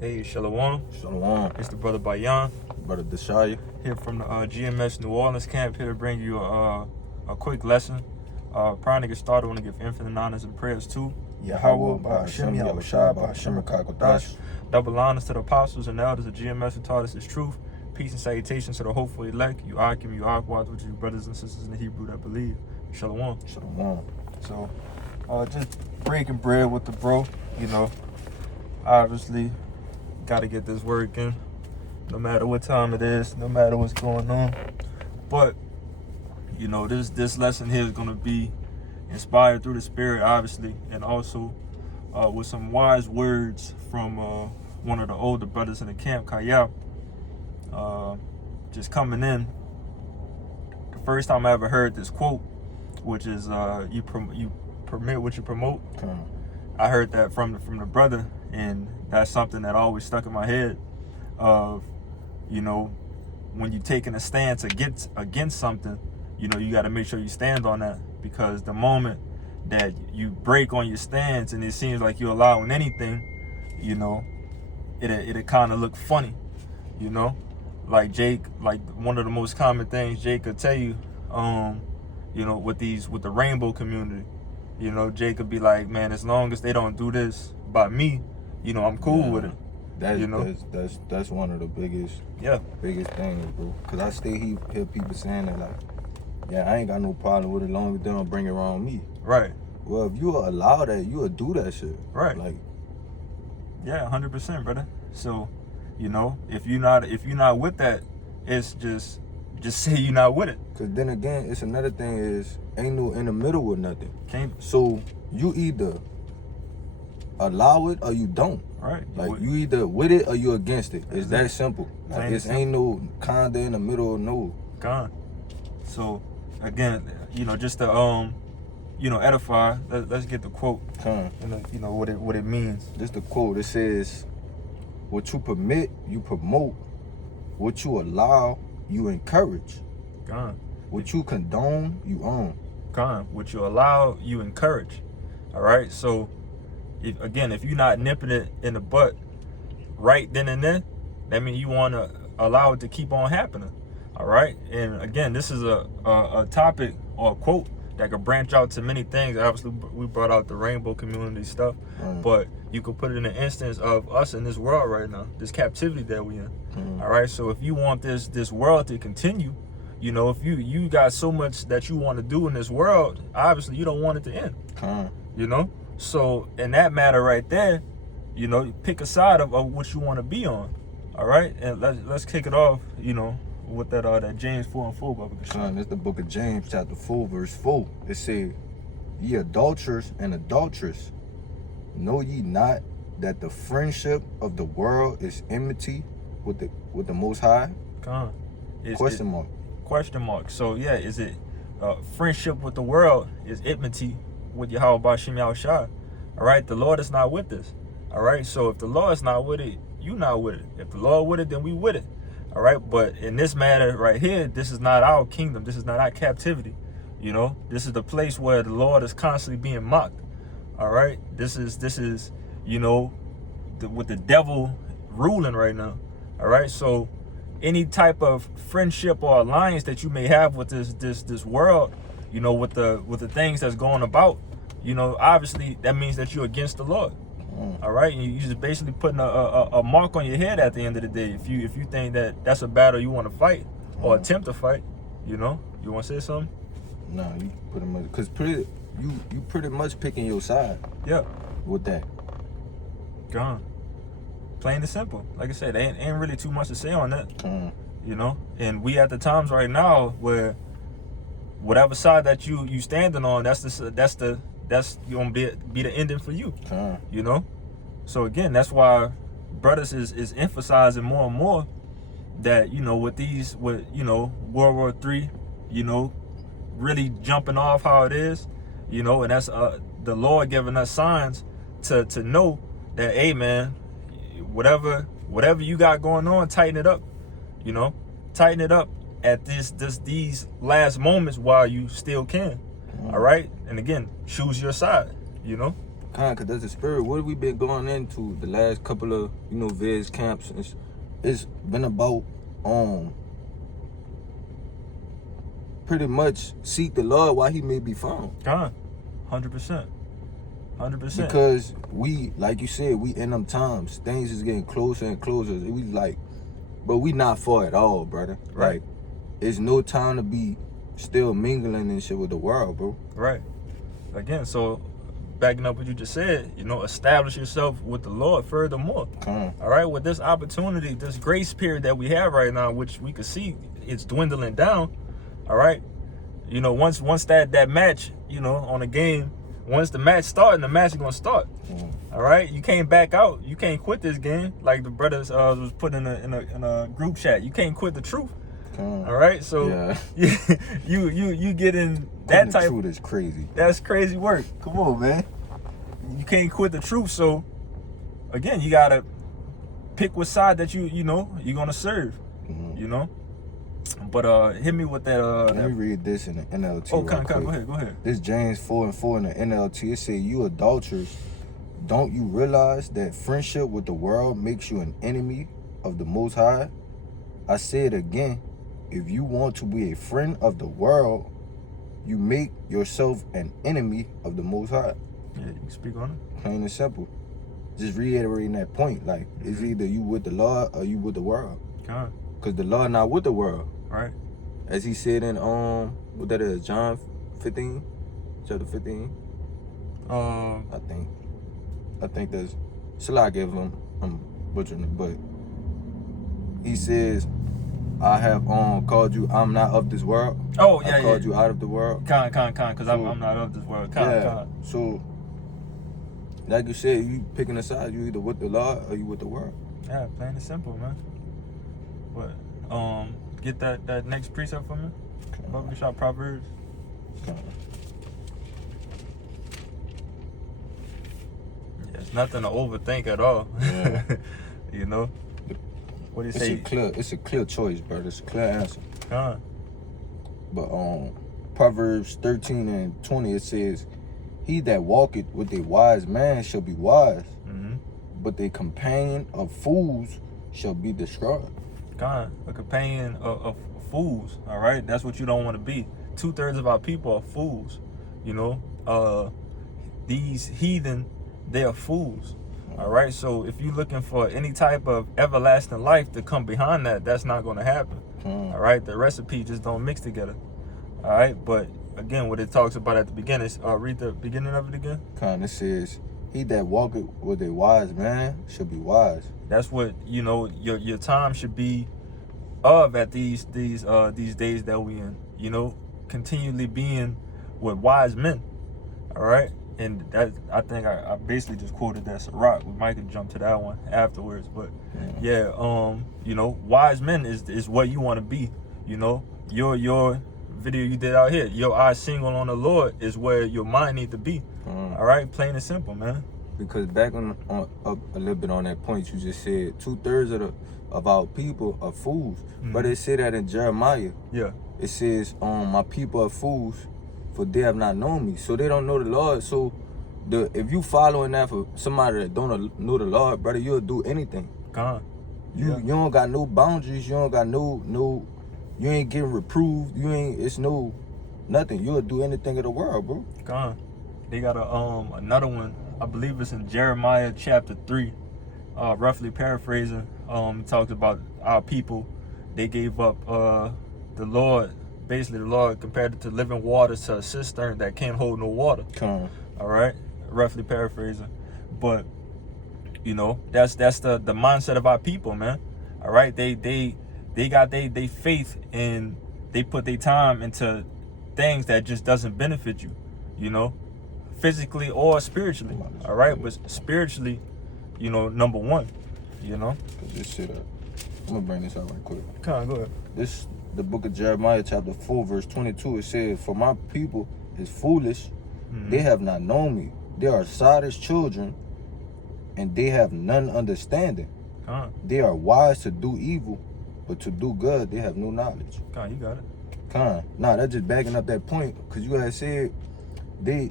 Hey, Shalom. Shalom. It's the brother Bayan. Brother Deshaya. Here from the GMS New Orleans camp, here to bring you a quick lesson. Prior to get started, I want to give infinite honors and prayers to Yahweh, Ba'ashem, Yahushua, Ba'ashem, Rakakodash. double honors to the apostles and elders of GMS who taught us His truth. Peace and salutations to the hopeful elect. You Akim, you Akwad, which is brothers and sisters in the Hebrew that believe. Shalom. Shalom. So, just breaking bread with the bro. Obviously, got to get this work in, no matter what time it is, no matter what's going on. But this lesson here is going to be inspired through the Spirit, obviously, and also with some wise words from one of the older brothers in the camp, Kayal. Just coming in, the first time I ever heard this quote, which is you permit what you promote. I heard that from the brother, and that's something that always stuck in my head. Of when you're taking a stance against something, you got to make sure you stand on that, because the moment that you break on your stance and it seems like you're allowing anything, it'll kind of look funny, like Jake, like one of the most common things Jake could tell you, with the rainbow community, Jake could be like, man, as long as they don't do this by me, I'm cool with it. That's one of the biggest things, bro. Cause I still hear people saying that, like, yeah, I ain't got no problem with it, as long as they don't bring it around me. Right. Well, if you allow that, you will do that shit. Right. Like, yeah, 100%, brother. So, if you're not with that, it's just say you're not with it. Cause then again, it's another thing is ain't no in the middle with nothing. Can't. So you either allow it or you don't. Right. Like, you either with it or you against it. It's that simple. Like, It's ain't no kinda in the middle or no. Gone. So again, just to edify, let's get the quote. What it means. This the quote. It says, what you permit, you promote. What you allow, you encourage. Gone. What you condone, you own. Gone. What you allow, you encourage. All right. So if you're not nipping it in the butt right then and there, that means you want to allow it to keep on happening. All right. And again, this is a topic or a quote that could branch out to many things. Obviously, we brought out the rainbow community stuff, but you could put it in an instance of us in this world right now, this captivity that we in. All right. So if you want this world to continue, if you got so much that you want to do in this world, obviously you don't want it to end. So in that matter right there, pick a side of what you want to be on. All right. And let's kick it off, with that James 4:4, Baba. Son, it's the book of James, chapter 4, verse 4. It says, ye adulterers and adulteress, know ye not that the friendship of the world is enmity with the Most High? Question mark. So yeah, is it friendship with the world is enmity with Yahweh Ba'ashem Yahushua? All right, the Lord is not with us. All right, so if the Lord is not with it, you not with it. If the Lord with it, then we with it. All right, but in this matter right here, this is not our kingdom. This is not our captivity. This is the place where the Lord is constantly being mocked. All right, this is with the devil ruling right now. All right, so any type of friendship or alliance that you may have with this world, with the things that's going about, obviously that means that you're against the Lord. All right, and you're just basically putting a mark on your head at the end of the day. If you think that that's a battle you want to fight or attempt to fight, you want to say something? No, you pretty much, because you pretty much picking your side. Yeah. With that. Gone. Plain and simple. Like I said, ain't really too much to say on that. And we at the times right now where whatever side that you standing on, that's gonna be the ending for you. So again, that's why brothers is emphasizing more and more that with World War III, really jumping off how it is, and that's the Lord giving us signs to know that, hey man, whatever you got going on, tighten it up. Tighten it up at these last moments while you still can. All right, and again, choose your side. Cause that's the spirit. What have we been going into the last couple of, Viz camps? It's been about pretty much seek the Lord while he may be found. 100%. Because we, like you said, we in them times, things is getting closer and closer. We like, but we not for it all, brother. Right. Like, it's no time to be still mingling and shit with the world, bro. Right. Again, so backing up what you just said, establish yourself with the Lord furthermore. Come All right, with this opportunity, this grace period that we have right now, which we can see it's dwindling down. All right, once that match, on a game, once the match starts, the match is gonna start. All right, you can't back out. You can't quit this game, like the brothers was put in a group chat. You can't quit the truth. All right, so yeah. you get in that type. Truth is crazy. That's crazy work. Come on, man. You can't quit the truth. So again, you gotta pick what side that you're gonna serve. But hit me with that. Let me read this in the NLT. Oh, go ahead. This James 4:4 in the NLT. It says, "You adulterers, don't you realize that friendship with the world makes you an enemy of the Most High? I say it again. If you want to be a friend of the world, you make yourself an enemy of the Most High." Yeah, you can speak on it. Plain and simple. Just reiterating that point. Like, it's either you with the Lord or you with the world. Because the Lord not with the world. Right. As he said in what that is, John 15, chapter 15. I think that's shall I give him, I'm butchering it, but he says, I have called you, I'm not of this world. Oh yeah, I called you out of the world. Because I'm not of this world. So like you said, you picking a side, you either with the Lord or you with the world. Yeah, plain and simple, man. But get that next precept for me. Public shop Proverbs. Okay. Yeah, it's nothing to overthink at all. Yeah. What do you say? It's a clear choice, brother. It's a clear answer. But Proverbs 13:20, it says, "He that walketh with a wise man shall be wise, but the companion of fools shall be destroyed." A companion of fools. All right, that's what you don't want to be. 2/3 of our people are fools. These heathen, they are fools. All right, so if you're looking for any type of everlasting life to come behind that, that's not going to happen. All right, the recipe just don't mix together. All right, but again, what it talks about at the beginning, read the beginning of it again. It says, "He that walketh with a wise man shall be wise." That's what your time should be of at these days that we in. Continually being with wise men. All right. And that, I think I basically just quoted that Sirach. We might could jump to that one afterwards, but yeah, wise men is what you want to be. Your video you did out here, your eyes single on the Lord is where your mind need to be. All right, plain and simple, man. Because back on up a little bit on that point you just said, 2/3 of our people are fools. But it said that in Jeremiah. Yeah. It says, "My people are fools, for they have not known me." So they don't know the Lord. So if you following that for somebody that don't know the Lord, brother, you'll do anything. You don't got no boundaries. You don't got no. You ain't getting reproved. It's nothing. You'll do anything in the world, bro. They got another one. I believe it's in Jeremiah chapter 3. Roughly paraphrasing. It talks about our people. They gave up the Lord. Basically, the Lord compared it to living water to a cistern that can't hold no water. All right, roughly paraphrasing, but that's the mindset of our people, man. All right, they got they faith and they put their time into things that just doesn't benefit you, physically or spiritually. All right, but spiritually, number one, This shit up. I'm gonna bring this out right quick. Go ahead. This the book of Jeremiah chapter 4 verse 22. It says, "For my people is foolish, they have not known me. They are sottish children, and they have none understanding. They are wise to do evil, but to do good they have no knowledge." You got it. Nah, that's just backing up that point, because you had said they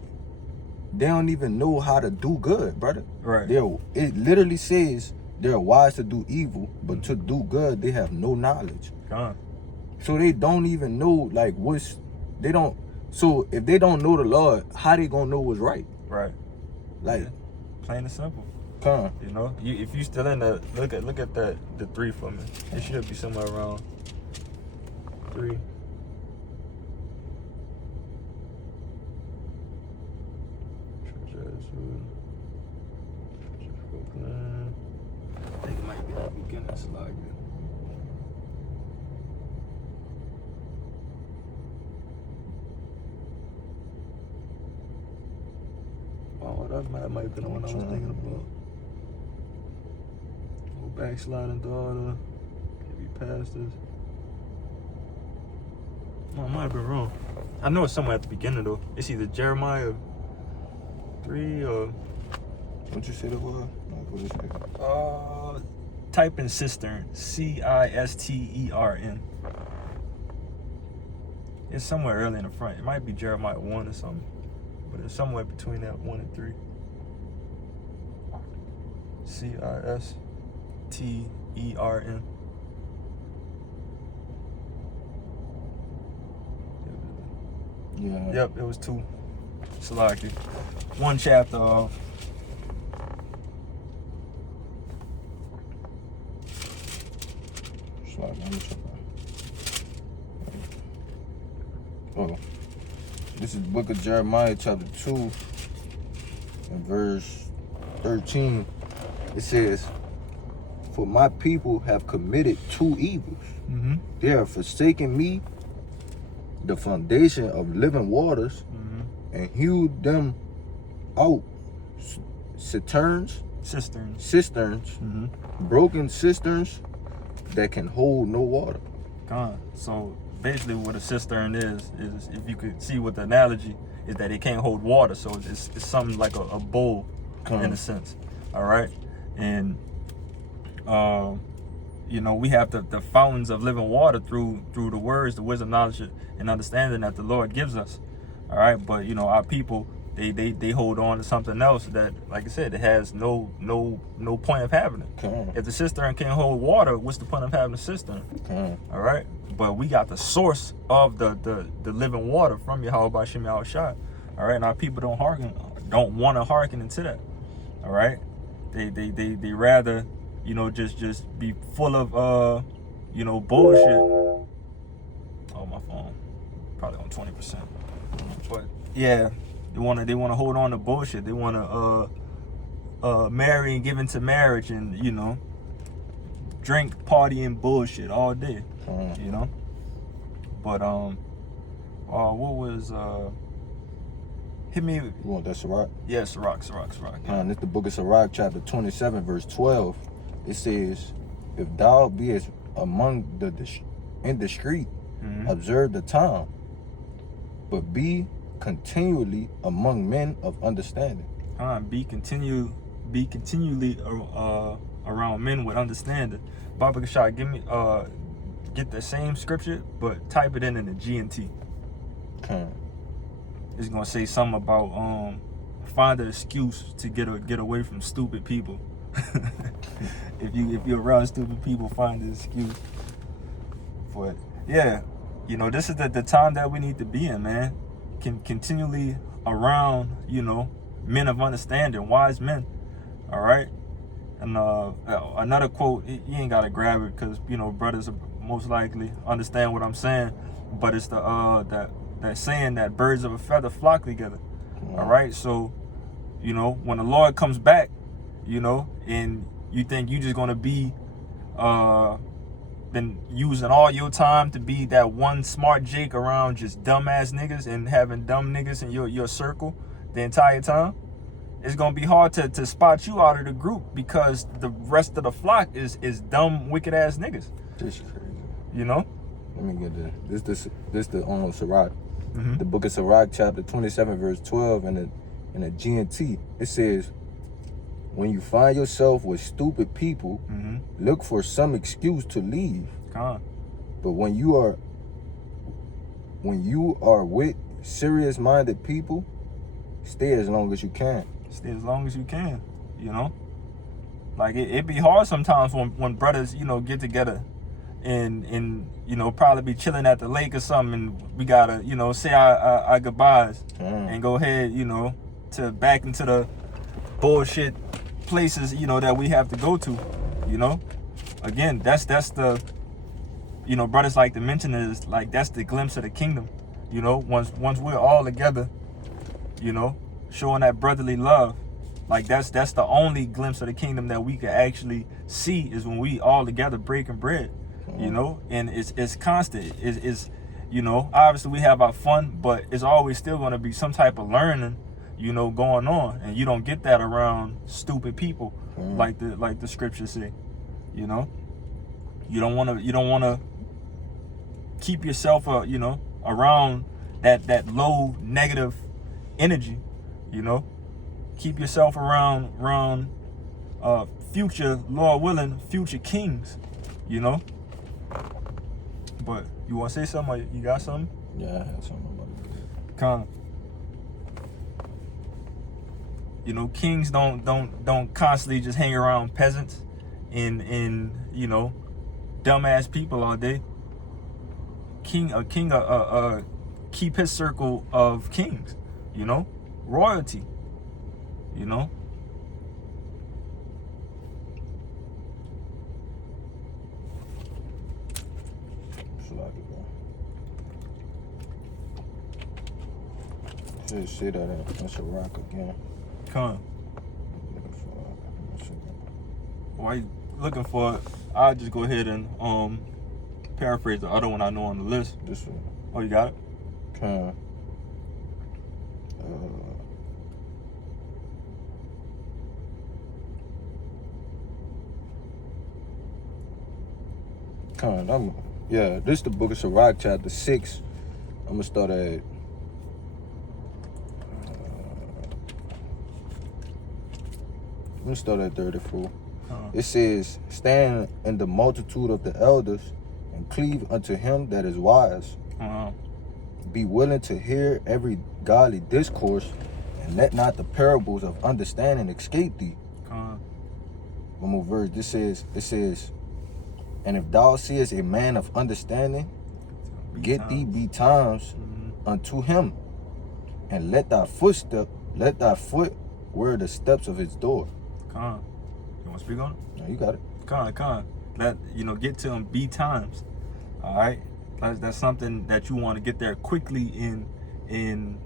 they don't even know how to do good, brother. Right. It literally says they're wise to do evil, but to do good, they have no knowledge. Gone. So they don't even know, like, so if they don't know the Lord, how they gonna know what's right? Right. Like, Yeah. Plain and simple. come. You know, if you still in the look at the 3 for me. It should be somewhere around 3. I think it might be the beginning slide. Oh, that might have been the one I was thinking about. Oh, backsliding daughter. Can't be pastors. No, I might have been wrong. I know it's somewhere at the beginning though. It's either Jeremiah 3 or What you say that was? Like, what is it? type in cistern. Cistern. It's somewhere early in the front. It might be Jeremiah 1 or something. But it's somewhere between that 1 and 3. Cistern. Yeah. Yep, it was 2. Salaki. 1 chapter of. Oh, this is the book of Jeremiah, chapter 2, and verse 13. It says, "For my people have committed 2 evils. Mm-hmm. They have forsaken me, the foundation of living waters, and hewed them out cisterns, Mm-hmm. broken cisterns that can hold no water." Gone. So basically what a cistern is if you could see what the analogy is, that it can't hold water. So it's something like a bowl in a sense. All right. And you know, we have the fountains of living water through the words, the wisdom, knowledge, and understanding that the Lord gives us. All right. But you know, our people, they hold on to something else that, like I said, it has no point of having it. If the cistern can't hold water, what's the point of having a cistern? All right. But we got the source of the living water from Yahweh B'Shem Yahushua. All right. And our people don't want to hearken into that. All right. They rather, you know, just be full of you know, bullshit. Oh, my phone probably on 20%. But yeah, they want to hold on to bullshit. They want to marry and give into marriage, and you know, drink, party, and bullshit all day. You know. But what was hit me? You want that Sirach? Yeah, Sirach. Yeah. This the book of Sirach, chapter 27, verse 12. It says, "If thou beest among the indiscreet, observe the time, but be continually among men of understanding." Be continually around men with understanding. Baba Kashai, give me get the same scripture, but type it in the GNT. It's gonna say something about find an excuse to get away from stupid people. if you're around stupid people, find an excuse. But yeah, you know, this is the time that we need to be in, man. Continually around, you know, men of understanding, wise men. All right. And another quote, you ain't gotta grab it because, you know, brothers most likely understand what I'm saying. But it's that saying that birds of a feather flock together. All right. So, you know, when the Lord comes back, you know, and you think you just gonna be been using all your time to be that one smart Jake around just dumbass niggas and having dumb niggas in your circle the entire time, it's gonna be hard to spot you out of the group because the rest of the flock is dumb, wicked ass niggas. This is crazy. You know? Let me get this the Sirach. The book of Sirach, chapter 27, verse 12, in the GNT. It says, "When you find yourself with stupid people, look for some excuse to leave. But when you are with serious-minded people, stay as long as you can. Stay as long as you can, you know? Like, it be hard sometimes when brothers, you know, get together and you know, probably be chilling at the lake or something, and we gotta, you know, say our goodbyes and go ahead, you know, to back into the bullshit places, you know, that we have to go to, you know? Again, that's the, you know, brothers like to mention is like, that's the glimpse of the kingdom, you know? Once we're all together, you know, showing that brotherly love, like that's the only glimpse of the kingdom that we can actually see, is when we all together breaking bread, you know? And it's constant. It's you know, obviously we have our fun, but it's always still going to be some type of learning, you know, going on, and you don't get that around stupid people, like the scriptures say, you know. You don't want to keep yourself you know, around that low negative energy, you know. Keep yourself around future, Lord willing, future kings, you know. But you want to say something? Or you got something? Yeah, I had something about it. Kind of. You know, kings don't constantly just hang around peasants and you know, dumbass people all day. A king keep his circle of kings, you know, royalty, you know. Say that that's a rock again. Come. Why you looking for it? I'll just go ahead and paraphrase the other one I know on the list. This one. Oh, you got it? This is the book of Sirach, chapter 6. I'm gonna start at I'm gonna start at 34. It says, stand in the multitude of the elders and cleave unto him that is wise. Be willing to hear every godly discourse, and let not the parables of understanding escape thee. One more verse. It says, and if thou seest a man of understanding, get thee betimes unto him, and let thy foot wear the steps of his door. You want to speak on it? No, you got it. Let, you know, get to him betimes. All right, that's something that you want to get there quickly and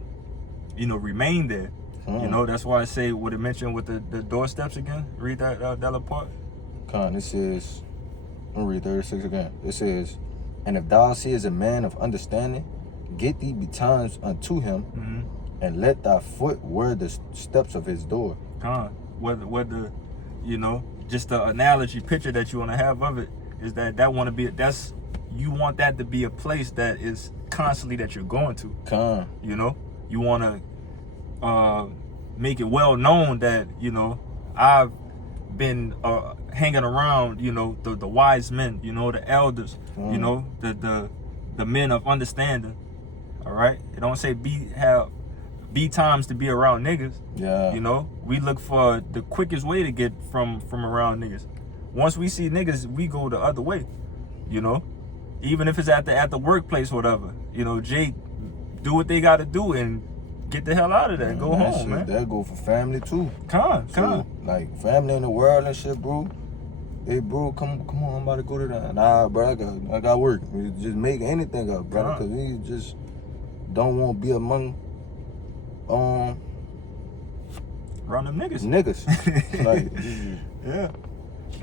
you know, remain there. You know, that's why I say what it mentioned with the doorsteps again. Read that little part. It says, I'm gonna read 36 again. It says, and if thou seest a man of understanding, get thee betimes unto him, and let thy foot wear the steps of his door. Whether you know, just the analogy picture that you want to have of it is that you want that to be a place that is constantly that you're going to. You know, you want to make it well known that, you know, I've been hanging around, you know, the wise men, you know, the elders, you know, the men of understanding. All right, it don't say be times to be around niggas. Yeah. You know, we look for the quickest way to get from around niggas. Once we see niggas, we go the other way. You know, even if it's at the workplace or whatever. You know, Jake, do what they got to do and get the hell out of there. Go home, man. That go for family too. Like family in the world and shit, bro. Hey, bro, come on, I'm about to go to that. Nah, bro, I got work. We just make anything up, brother, because we just don't want to be among around them niggas. Like, yeah.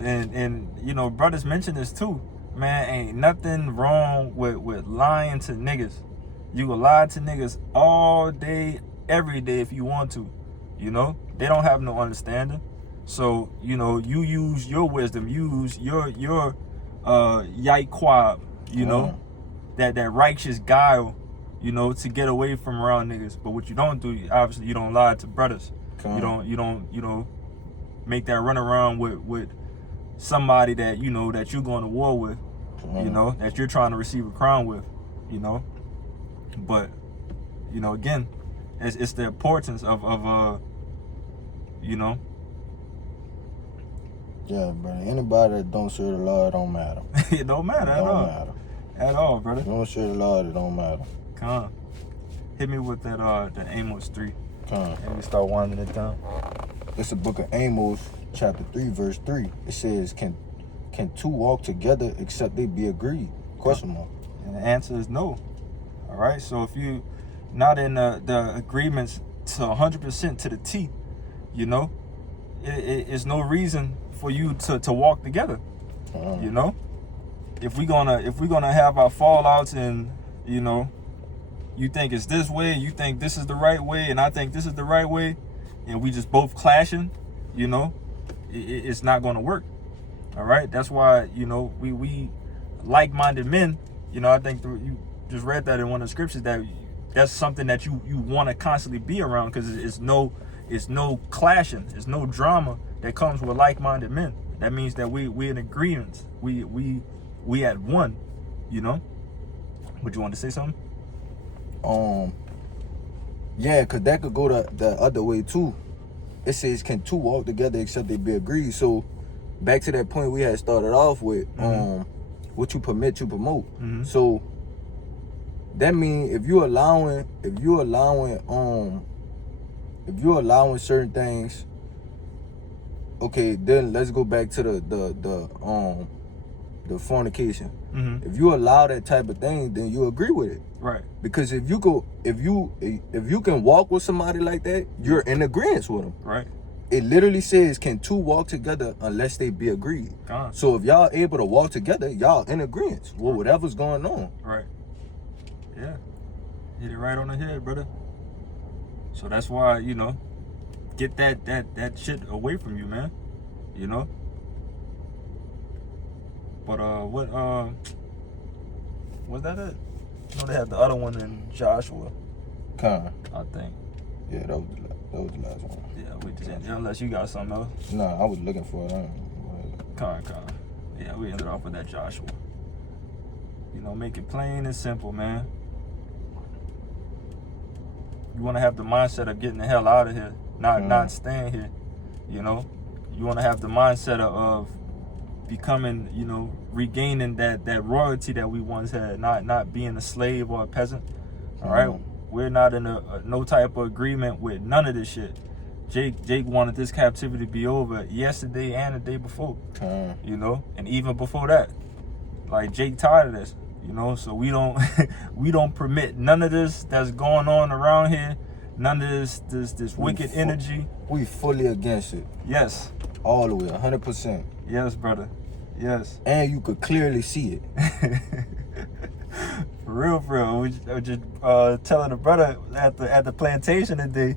And you know, brothers mention this too. Man, ain't nothing wrong with lying to niggas. You can lie to niggas all day, every day if you want to. You know, they don't have no understanding. So, you know, you use your wisdom, use your yaikwab, you know, that righteous guile, you know, to get away from around niggas. But what you don't do, obviously, you don't lie to brothers. You don't, you know, make that run around with somebody that, you know, that you're going to war with, you know, that you're trying to receive a crown with, you know. But, you know, again, It's the importance of you know. Yeah, brother. Anybody that don't serve the Lord, it don't matter. It don't matter at all. Matter. At all, brother. If you don't serve the Lord, it don't matter. Come on. Hit me with that the Amos 3. Come on. And we start winding it down. It's the book of Amos, chapter 3, verse 3. It says, Can two walk together except they be agreed? Question mark. And the answer is no. All right. So if you not in the agreements to 100% to the T, you know, it's no reason for you to walk together. You know, if we're gonna have our fallouts and, you know, you think it's this way, you think this is the right way, and I think this is the right way, and we just both clashing, you know, it's not gonna work. All right. That's why, you know, we like-minded men, you know, I think you just read that in one of the scriptures that's something that you want to constantly be around, because it's no clashing, it's no drama that comes with like-minded men. That means that we're in agreement. We at one, you know. Would you want to say something? Yeah, because that could go the other way too. It says, can two walk together except they be agreed? So back to that point we had started off with, what you permit, you promote. So that means if you allowing certain things, okay, then let's go back to the fornication. If you allow that type of thing, then you agree with it. Right. Because if you can walk with somebody like that, you're in agreement with them. Right. It literally says, can two walk together unless they be agreed? So if y'all able to walk together, y'all in agreement with whatever's going on. Right. Yeah. Hit it right on the head, brother. So that's why, you know, get that shit away from you, man. You know? But what was that it? You know, they had the other one in Joshua. I think. Yeah, that was the last one. Yeah, we just ended, unless you got something else. Nah, I was looking for it. Yeah, we ended off with that Joshua. You know, make it plain and simple, man. You want to have the mindset of getting the hell out of here, not staying here. You know, you want to have the mindset of becoming, you know, regaining that royalty that we once had, not being a slave or a peasant. All right, we're not in no type of agreement with none of this shit. Jake wanted this captivity to be over yesterday and the day before. You know, and even before that, like, Jake tired of this. You know, so we don't permit none of this that's going on around here. None of this wicked energy. We fully against it. Yes. All the way, 100%. Yes, brother. Yes. And you could clearly see it. For real. We just telling the brother at the plantation today,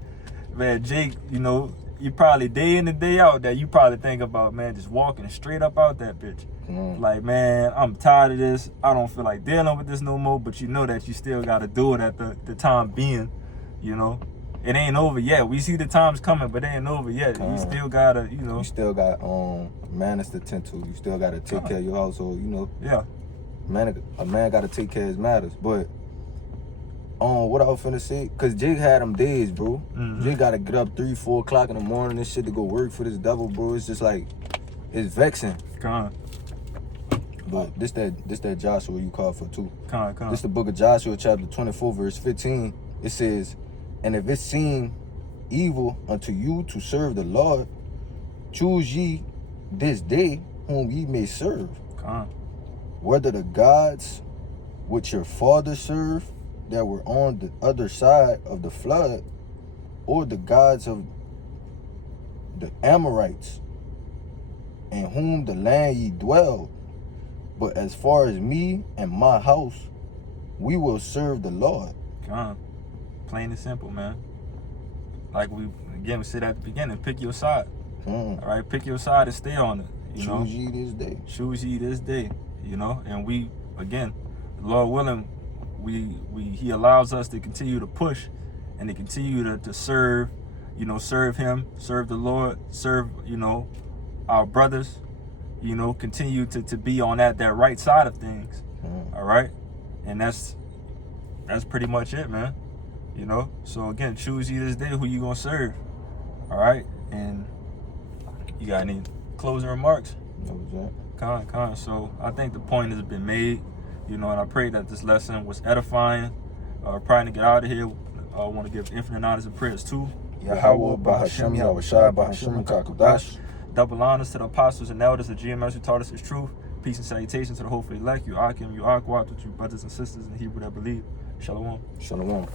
man, Jake, you know, you probably day in and day out that you probably think about, man, just walking straight up out that bitch. Like, man, I'm tired of this. I don't feel like dealing with this no more. But you know that you still got to do it at the time being, you know. It ain't over yet. We see the times coming, but it ain't over yet. You still got to, you know. You still got manners to tend to. You still got to take care of your household, you know. Yeah. A man got to take care of his matters. But what I was finna say, because Jake had them days, bro. Jake got to get up 3, 4 o'clock in the morning and shit to go work for this devil, bro. It's just like, it's vexing. But this that Joshua you called for too. This the book of Joshua, chapter 24, verse 15. It says, and if it seem evil unto you to serve the Lord, choose ye this day whom ye may serve. Whether the gods which your fathers served that were on the other side of the flood, or the gods of the Amorites, in whom the land ye dwelled. But as far as me and my house, we will serve the Lord. Plain and simple, man. Like we said at the beginning, pick your side. All right, pick your side and stay on it. You know? Choose ye this day. Choose ye this day. You know, and we, again, Lord willing, He allows us to continue to push and to continue to serve. You know, serve Him, serve the Lord, serve, you know, our brothers. You know, continue to be on that right side of things. All right, and that's pretty much it, man. You know? So again, choose you this day who you gonna serve. All right? And you got any closing remarks? That was it. Con. So I think the point has been made, you know, and I pray that this lesson was edifying. Praying to get out of here. I want to give infinite honors and prayers too. Yahweh, Bahashem, Yahushua, Bahashem, Kakudash. Double honors to the apostles and elders of GMS who taught us his truth. Peace and salutation to the hopeful elect. You Akim, you Akwat, with you brothers and sisters in Hebrew that believe. Shalom. Shalom.